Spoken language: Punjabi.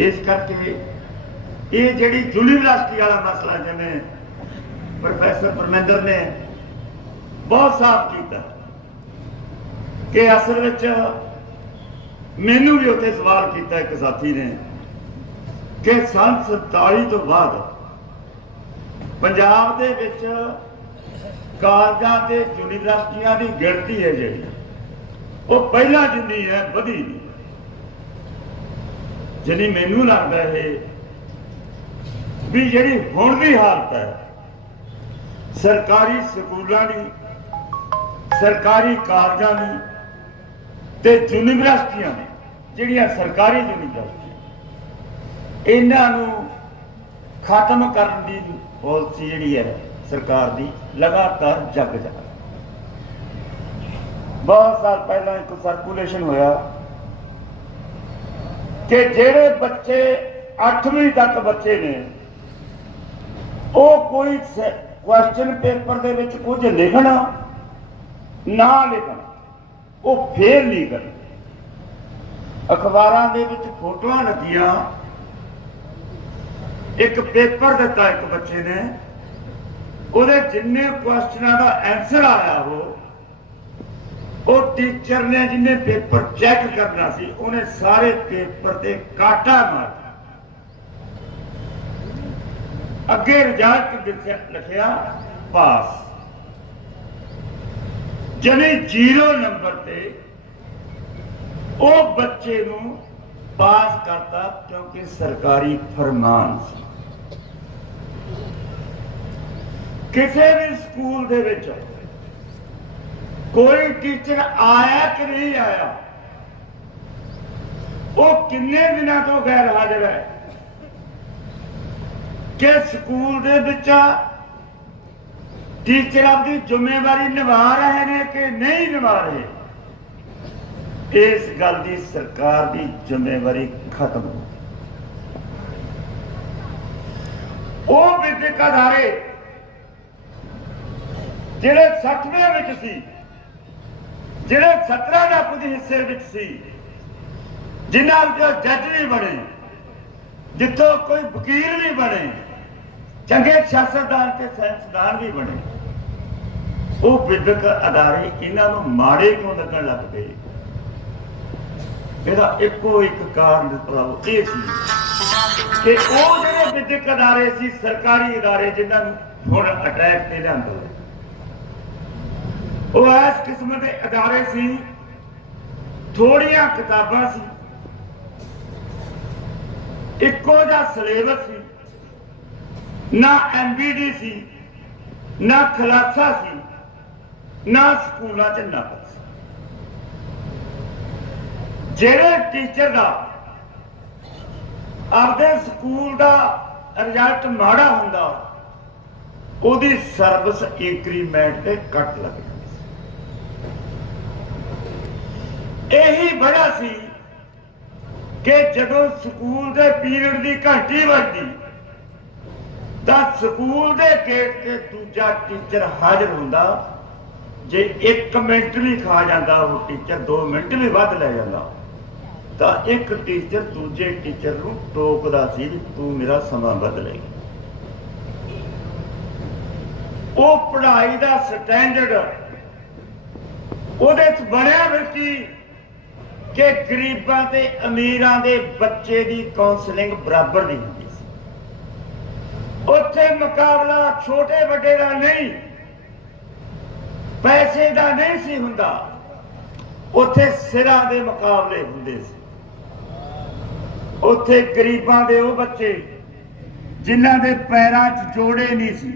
ਇਸ ਕਰਕੇ ਇਹ ਜਿਹੜੀ ਯੂਨੀਵਰਸਿਟੀ ਵਾਲਾ ਮਸਲਾ ਜਿਵੇਂ ਪ੍ਰੋਫੈਸਰ ਪਰਮਿੰਦਰ ਨੇ ਬਹੁਤ ਸਾਫ਼ ਕੀਤਾ ਕਿ ਅਸਲ ਵਿੱਚ ਮੈਨੂੰ ਵੀ ਉੱਥੇ ਸਵਾਲ ਕੀਤਾ ਇੱਕ ਸਾਥੀ ਨੇ ਕਿ ਸੰਨ 47 ਤੋਂ ਬਾਅਦ ਪੰਜਾਬ ਦੇ ਵਿੱਚ ਕਾਲਜਾਂ ਤੇ ਯੂਨੀਵਰਸਿਟੀਆਂ ਦੀ ਗਿਣਤੀ ਹੈ ਜਿਹੜੀ, ਉਹ ਪਹਿਲਾਂ ਜਿੰਨੀ ਹੈ, ਵਧੀ ਨਹੀਂ। ਜਿੰਨੀ ਮੈਨੂੰ ਲੱਗਦਾ ਇਹ ਵੀ ਜਿਹੜੀ ਹੁਣ ਦੀ ਹਾਲਤ ਹੈ, ਸਰਕਾਰੀ ਸਕੂਲਾਂ ਦੀ, ਸਰਕਾਰੀ ਕਾਲਜਾਂ ਦੀ ਤੇ ਯੂਨੀਵਰਸਿਟੀਆਂ ਦੀ, ਜਿਹੜੀਆਂ ਸਰਕਾਰੀ ਯੂਨੀਵਰਸਿਟੀਆਂ, ਇਹਨਾਂ ਨੂੰ ਖਤਮ ਕਰਨ ਦੀ ਪਾਲਿਸੀ ਜਿਹੜੀ ਹੈ, ਸਰਕਾਰ ਦੀ ਲਗਾਤਾਰ ਜਗ ਜਾ ਬਹੁਤ ਸਾਲ ਪਹਿਲਾਂ ਇੱਕ ਸਰਕੂਲੇਸ਼ਨ ਹੋਇਆ। ਕਿ ਜਿਹੜੇ ਬੱਚੇ 8ਵੀਂ ਤੱਕ ਬੱਚੇ ਨੇ, ਉਹ ਕੋਈ ਕੁਐਸਚਨ ਪੇਪਰ ਦੇ ਵਿੱਚ ਕੁਝ ਲਿਖਣਾ, ਨਾ ਲਿਖਣ, ਉਹ ਫੇਲ ਨਹੀਂ ਕਰਨ ਅਖਬਾਰਾਂ ਦੇ ਵਿੱਚ ਫੋਟੋਆਂ ਲੱਗੀਆਂ, ਇੱਕ ਪੇਪਰ ਦਿੱਤਾ ਇੱਕ ਬੱਚੇ ਨੇ, ਉਹਦੇ ਜਿੰਨੇ ਕੁਐਸਚਨਾਂ ਦਾ ਆਨਸਰ ਆਇਆ ਉਹ ਉਹ ਟੀਚਰ ਨੇ ਜਿਹਨੇ ਪੇਪਰ ਚੈੱਕ ਕਰਨਾ ਸੀ, ਉਹਨੇ ਸਾਰੇ ਪੇਪਰ ਤੇ ਕਾਟਾ ਮਾਰ ਅੱਗੇ ਰਿਜ਼ਲਟ ਲਿਖਿਆ ਪਾਸ ਜਨੇ ਜ਼ੀਰੋ ਨੰਬਰ ਤੇ ਉਹ ਬੱਚੇ ਨੂੰ ਪਾਸ ਕਰਤਾ ਕਿਉਂਕਿ ਸਰਕਾਰੀ ਫਰਮਾਨ ਸੀ। ਕਿਸੇ ਵੀ ਸਕੂਲ ਦੇ ਵਿੱਚ ਕੋਈ ਟੀਚਰ ਆਇਆ ਕਿ ਨਹੀਂ ਆਇਆ? ਉਹ ਕਿੰਨੇ ਦਿਨਾਂ ਤੋਂ ਗੈਰ ਹਾਜ਼ਰ ਹੈ? ਕਿ ਸਕੂਲ ਦੇ ਵਿੱਚ ਟੀਚਰ ਆਪਣੀ ਜ਼ਿੰਮੇਵਾਰੀ ਨਿਭਾ ਰਹੇ ਨੇ ਕਿ ਨਹੀਂ ਨਿਭਾ ਰਹੇ? ਇਸ ਗੱਲ ਦੀ ਸਰਕਾਰ ਦੀ ਜ਼ਿੰਮੇਵਾਰੀ ਖਤਮ ਹੋ ਗਈ। ਉਹ ਵਿਦਿਅਕ ਅਦਾਰੇ ਜਿਹੜੇ 60ਵੇਂ ਵਿੱਚ ਸੀ ਜਿਹੜੇ 17 ਦਾ ਕੁਝ ਹਿੱਸੇ ਵਿੱਚ ਸੀ, ਜਿਨ੍ਹਾਂ ਵਿੱਚੋਂ ਜੱਜ ਨਹੀਂ ਬਣੇ, ਜਿੱਥੋਂ ਕੋਈ ਵਕੀਲ ਨਹੀਂ ਬਣੇ, ਚੰਗੇ ਸਿਆਸਤਦਾਨ ਤੇ ਸਾਇੰਸਦਾਨ ਵੀ ਬਣੇ, ਉਹ ਵਿਦਿਅਕ ਅਦਾਰੇ ਇਹਨਾਂ ਨੂੰ ਮਾੜੇ ਕਿਉਂ ਲੱਗਣ ਲੱਗ ਪਏ? ਇਹਦਾ ਇੱਕੋ ਇੱਕ ਕਾਰਨ ਪ੍ਰਭੂ ਇਹ ਸੀ ਕਿ ਉਹ ਜਿਹੜੇ ਵਿਦਿਅਕ ਅਦਾਰੇ ਸੀ, ਸਰਕਾਰੀ ਅਦਾਰੇ, ਜਿਨ੍ਹਾਂ ਨੂੰ ਹੁਣ ਅਟੈਕ ਤੇ ਲਿਆਂਦਾ। ਉਹ ਇਸ ਕਿਸਮ ਦੇ ਅਦਾਰੇ ਸੀ ਥੋੜੀਆਂ ਕਿਤਾਬਾਂ ਸੀ। ਇੱਕੋ ਜਿਹਾ ਸਿਲੇਬਸ ਸੀ, ਨਾ ਐਮਬੀਡੀ ਸੀ, ਨਾ ਖਲਾਸਾ ਸੀ, ਨਾ ਸਕੂਲਾਂ ਚ ਨਾ ਸੀ। ਜਿਹੜੇ ਟੀਚਰ ਦਾ ਆਪਦੇ ਸਕੂਲ ਦਾ ਰਿਜ਼ਲਟ ਮਾੜਾ ਹੁੰਦਾ, ਉਹਦੀ ਸਰਵਿਸ ਇੰਕਰੀਮੈਂਟ ਤੇ ਕੱਟ ਲੱਗਦੀ ਜਾਂਦੀ ਇਹੀ ਵਜ੍ਹਾ ਸੀ ਕਿ ਜਦੋਂ ਸਕੂਲ ਦੇ ਪੀਰੀਅਡ ਦੀ ਘੰਟੀ ਵੱਜਦੀ, ਤਾਂ ਸਕੂਲ ਦੇ ਗੇਟ ਤੇ ਦੂਜਾ ਟੀਚਰ ਹਾਜ਼ਰ ਹੁੰਦਾ। ਜੇ 1 ਮਿੰਟ ਵੀ ਖਾ ਜਾਂਦਾ, ਉਹ ਟੀਚਰ 2 ਮਿੰਟ ਵੀ ਵੱਧ ਲੈ ਜਾਂਦਾ। ਤਾਂ ਇੱਕ ਟੀਚਰ ਦੂਜੇ ਟੀਚਰ ਨੂੰ ਟੋਕਦਾ ਸੀ ਤੂੰ ਮੇਰਾ ਸਮਾਂ ਵੱਧ ਲੈ। ਉਹ ਪੜ੍ਹਾਈ ਦਾ ਸਟੈਂਡਰਡ ਉਹਦੇ ਚ ਬਣਿਆ ਫਿਰ ਕੀ? ਕਿ ਗਰੀਬਾਂ ਤੇ ਅਮੀਰਾਂ ਦੇ ਬੱਚੇ ਦੀ ਕਾਉਂਸਲਿੰਗ ਬਰਾਬਰ ਨਹੀਂ ਹੁੰਦੀ ਸੀ। ਉੱਥੇ ਮੁਕਾਬਲਾ ਛੋਟੇ ਵੱਡੇ ਦਾ ਨਹੀਂ, ਪੈਸੇ ਦਾ ਨਹੀਂ ਸੀ ਹੁੰਦਾ। ਉੱਥੇ ਸਿਰਾਂ ਦੇ ਮੁਕਾਬਲੇ ਹੁੰਦੇ ਸੀ। ਉੱਥੇ ਗਰੀਬਾਂ ਦੇ ਉਹ ਬੱਚੇ ਜਿਨ੍ਹਾਂ ਦੇ ਪੈਰਾਂ 'ਚ ਜੋੜੇ ਨਹੀਂ ਸੀ।